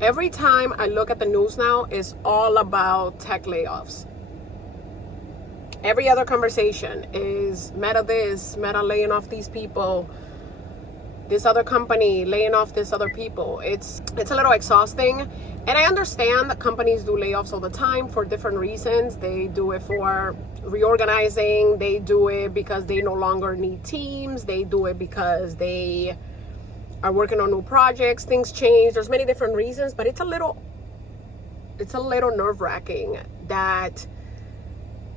Every time I look at the news now, it's all about tech layoffs. Every other conversation is Meta this, Meta laying off these people, this other company laying off this other people. It's a little exhausting. And I understand that companies do layoffs all the time for different reasons. They do it for reorganizing. They do it because they no longer need teams. They do it because they are working on new projects. Things change. There's many different reasons, but it's a little nerve-wracking that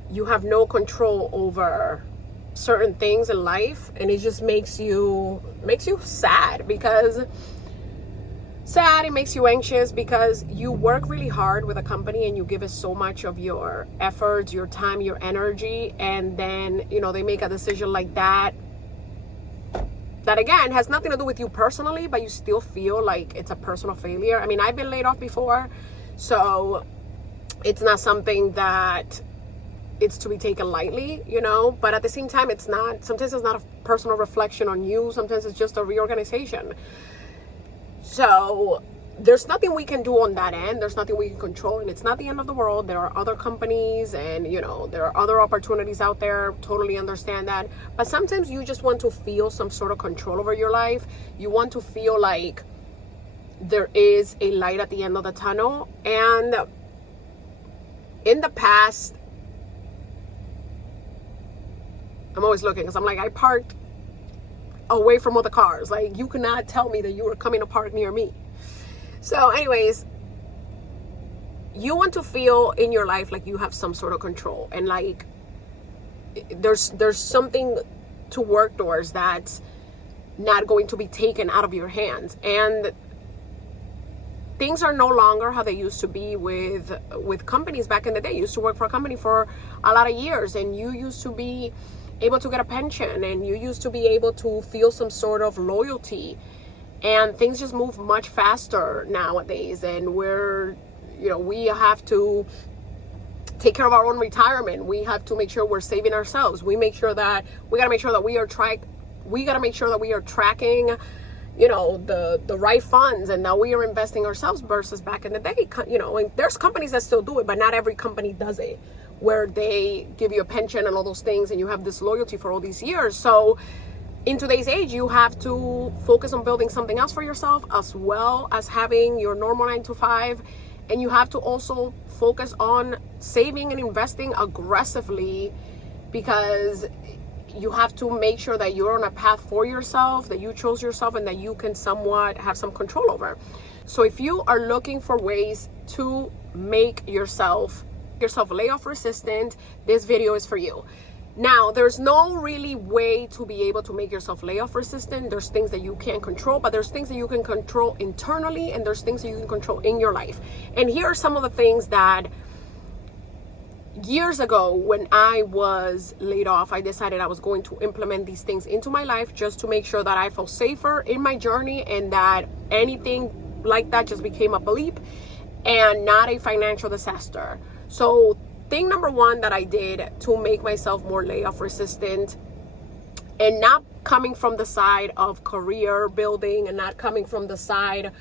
you have no control over certain things in life, and it just makes you sad. It makes you anxious because you work really hard with a company and you give it so much of your efforts, your time, your energy, and then they make a decision like that again has nothing to do with you personally, but you still feel like it's a personal failure. I mean, I've been laid off before, so it's not something that it's to be taken lightly, but at the same time, sometimes it's not a personal reflection on you. Sometimes it's just a reorganization. So there's nothing we can do on that end. There's nothing we can control, and it's not the end of the world. There are other companies and, there are other opportunities out there. Totally understand that. But sometimes you just want to feel some sort of control over your life. You want to feel like there is a light at the end of the tunnel. And in the past, I'm always looking because I'm like, I parked away from other cars. Like, you cannot tell me that you were coming to park near me. So anyways, you want to feel in your life like you have some sort of control, and like there's something to work towards that's not going to be taken out of your hands. And things are no longer how they used to be with companies back in the day. You used to work for a company for a lot of years, and you used to be able to get a pension, and you used to be able to feel some sort of loyalty. And things just move much faster nowadays, and we have to take care of our own retirement. We have to make sure we're saving ourselves. We gotta make sure that we are tracking, the right funds, and that we are investing ourselves versus back in the day. And there's companies that still do it, but not every company does it, where they give you a pension and all those things, and you have this loyalty for all these years. So in today's age, you have to focus on building something else for yourself, as well as having your normal 9 to 5. And you have to also focus on saving and investing aggressively, because you have to make sure that you're on a path for yourself, that you chose yourself, and that you can somewhat have some control over. So if you are looking for ways to make yourself layoff resistant, this video is for you. Now, there's no really way to be able to make yourself layoff resistant. There's things that you can't control, but there's things that you can control internally, and there's things that you can control in your life. And here are some of the things that years ago, when I was laid off, I decided I was going to implement these things into my life just to make sure that I felt safer in my journey, and that anything like that just became a bleep and not a financial disaster. So thing number one that I did to make myself more layoff resistant, and not coming from the side of career building and not coming from the side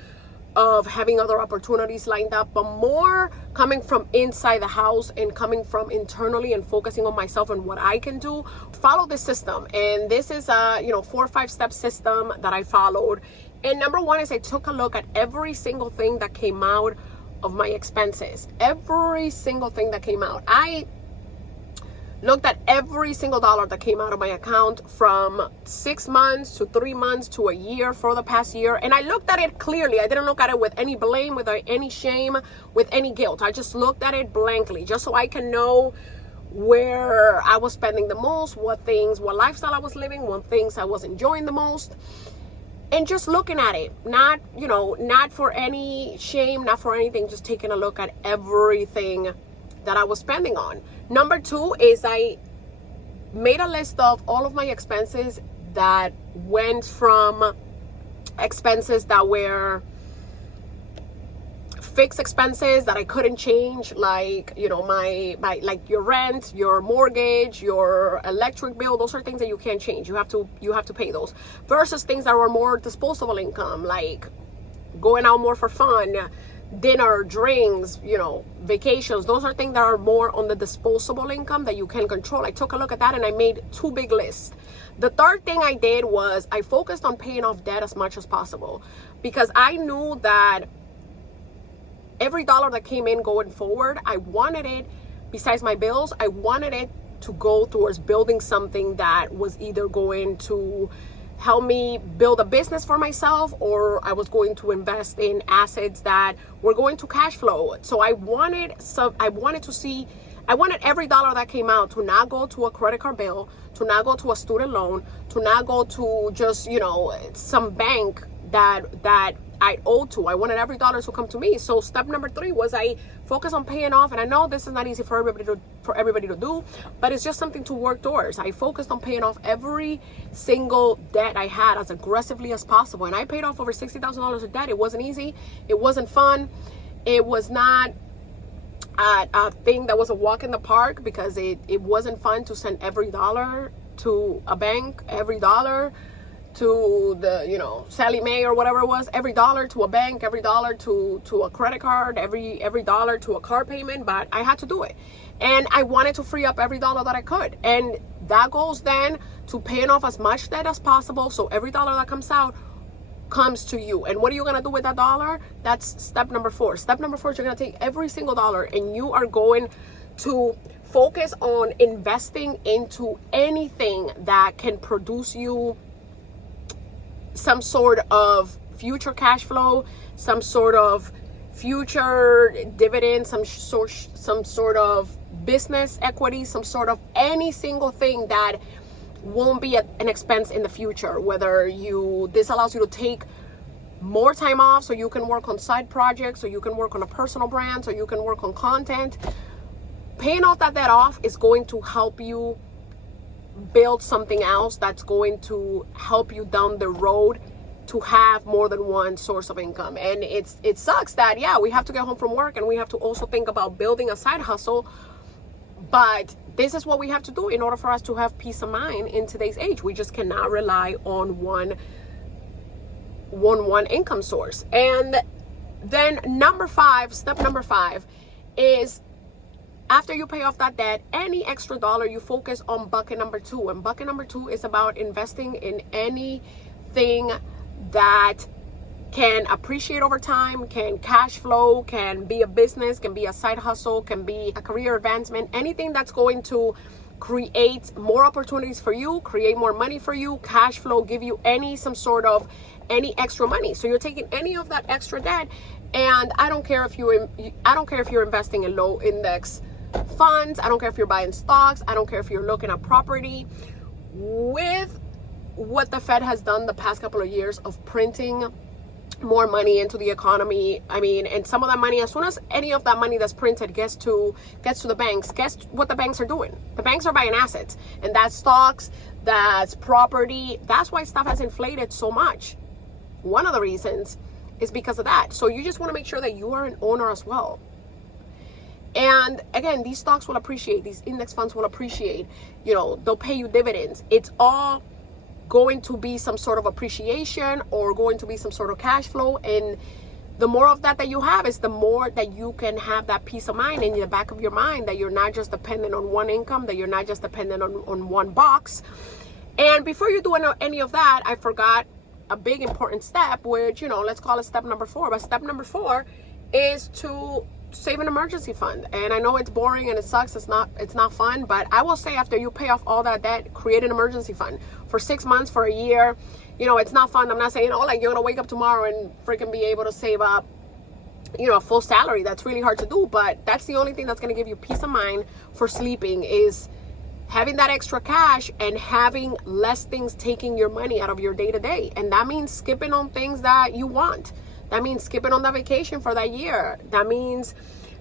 of having other opportunities lined up, but more coming from inside the house and coming from internally and focusing on myself and what I can do, follow this system. And this is a 4 or 5 step system that I followed. And number one is I took a look at every single thing that came out of my expenses. Every single thing that came out. I looked at every single dollar that came out of my account from 6 months to 3 months to a year for the past year. And I looked at it clearly. I didn't look at it with any blame, with any shame, with any guilt. I just looked at it blankly, just so I can know where I was spending the most, what lifestyle I was living, what things I was enjoying the most. And just looking at it, not for any shame, not for anything, just taking a look at everything that I was spending on. Number two is I made a list of all of my expenses that went from expenses that were fixed expenses that I couldn't change, like my like your rent, your mortgage, your electric bill. Those are things that you can't change. You have to pay those, versus things that were more disposable income, like going out more for fun, dinner, drinks, vacations. Those are things that are more on the disposable income that you can control. I took a look at that and I made 2 big lists. The third thing I did was I focused on paying off debt as much as possible, because I knew that every dollar that came in going forward, I wanted it, besides my bills, I wanted it to go towards building something that was either going to help me build a business for myself, or I was going to invest in assets that were going to cash flow. So I wanted every dollar that came out to not go to a credit card bill, to not go to a student loan, to not go to just, some bank that I owed to. I wanted every dollar to come to me. So step number 3 was I focus on paying off. And I know this is not easy for everybody to do, but it's just something to work towards. I focused on paying off every single debt I had as aggressively as possible. And I paid off over $60,000 of debt. It wasn't easy. It wasn't fun. It was not a thing that was a walk in the park, because it wasn't fun to send every dollar to a bank, every dollar to the Sally Mae or whatever it was, every dollar to a bank, every dollar to a credit card, every dollar to a car payment. But I had to do it, and I wanted to free up every dollar that I could, and that goes then to paying off as much debt as possible, so every dollar that comes out comes to you. And what are you going to do with that dollar? That's step number 4. Step number 4 is you're going to take every single dollar and you are going to focus on investing into anything that can produce you some sort of future cash flow, some sort of future dividend, some sort of business equity, some sort of any single thing that won't be an expense in the future. Whether this allows you to take more time off so you can work on side projects, so you can work on a personal brand, so you can work on content. Paying off that debt off is going to help you build something else that's going to help you down the road to have more than one source of income. And it sucks that, we have to get home from work and we have to also think about building a side hustle, but this is what we have to do in order for us to have peace of mind in today's age. We just cannot rely on one income source. And then step number 5 is, after you pay off that debt, any extra dollar, you focus on bucket number 2. And bucket number 2 is about investing in anything that can appreciate over time, can cash flow, can be a business, can be a side hustle, can be a career advancement, anything that's going to create more opportunities for you, create more money for you, cash flow, give you any extra money. So you're taking any of that extra debt, and I don't care if you're investing in low index funds, I don't care if you're buying stocks, I don't care if you're looking at property. With what the Fed has done the past couple of years of printing more money into the economy, and some of that money, as soon as any of that money that's printed gets to the banks, guess what the banks are doing? The banks are buying assets, and that's stocks, that's property. That's why stuff has inflated so much. One of the reasons is because of that. So you just want to make sure that you are an owner as well. And again, these stocks will appreciate, these index funds will appreciate, they'll pay you dividends. It's all going to be some sort of appreciation or going to be some sort of cash flow. And the more of that you have is the more that you can have that peace of mind in the back of your mind, that you're not just dependent on one income, that you're not just dependent on one box. And before you do any of that, I forgot a big important step, which, let's call it step number 4. But step number 4 is to save an emergency fund. And I know it's boring and it sucks, it's not fun, but I will say, after you pay off all that debt, create an emergency fund for 6 months, for a year. It's not fun. I'm not saying, you're gonna wake up tomorrow and freaking be able to save up a full salary. That's really hard to do, but that's the only thing that's gonna give you peace of mind for sleeping, is having that extra cash and having less things taking your money out of your day-to-day. And that means skipping on things that you want. That means skipping on that vacation for that year. That means,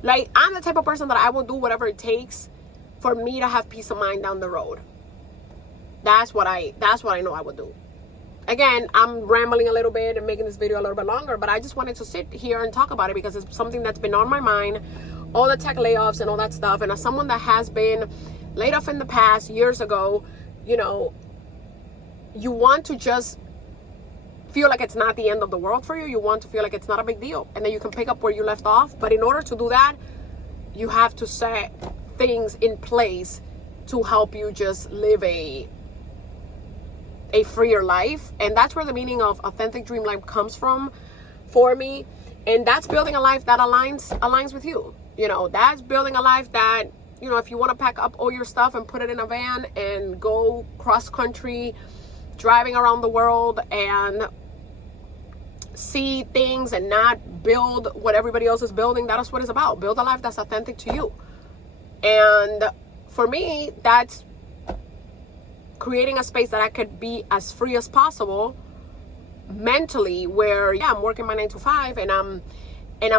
I'm the type of person that I will do whatever it takes for me to have peace of mind down the road. That's what I know I would do. Again, I'm rambling a little bit and making this video a little bit longer, but I just wanted to sit here and talk about it because it's something that's been on my mind, all the tech layoffs and all that stuff. And as someone that has been laid off in the past years ago, you want to just feel like it's not the end of the world for you. You want to feel like it's not a big deal, and then you can pick up where you left off. But in order to do that, you have to set things in place to help you just live a freer life. And that's where the meaning of authentic dream life comes from for me. And that's building a life that aligns with you. You know, that's building a life that, you know, if you want to pack up all your stuff and put it in a van and go cross country, driving around the world and see things and not build what everybody else is building, that is what it's about. Build a life that's authentic to you. And for me, that's creating a space that I could be as free as possible mentally, where I'm working my 9 to 5 and I'm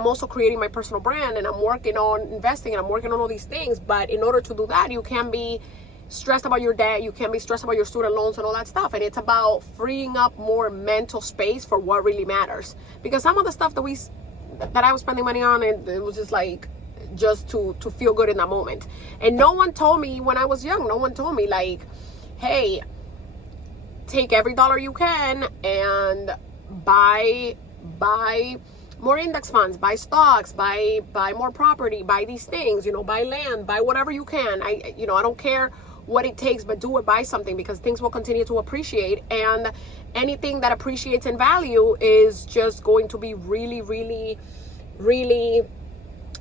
also creating my personal brand, and I'm working on investing, and I'm working on all these things. But in order to do that, you can't be stressed about your debt, you can't be stressed about your student loans and all that stuff. And it's about freeing up more mental space for what really matters. Because some of the stuff that I was spending money on, and it was just like, just to feel good in that moment. And no one told me when I was young, no one told me like, hey, take every dollar you can and buy more index funds, buy stocks, buy more property, buy these things, you know, buy land, buy whatever you can. I don't care what it takes, but do it, buy something, because things will continue to appreciate, and anything that appreciates in value is just going to be really, really, really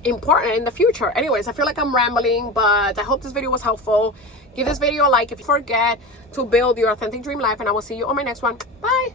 important in the future. Anyways, I feel like I'm rambling, but I hope this video was helpful. Give this video a like if you forget to build your authentic dream life, and I will see you on my next one. Bye.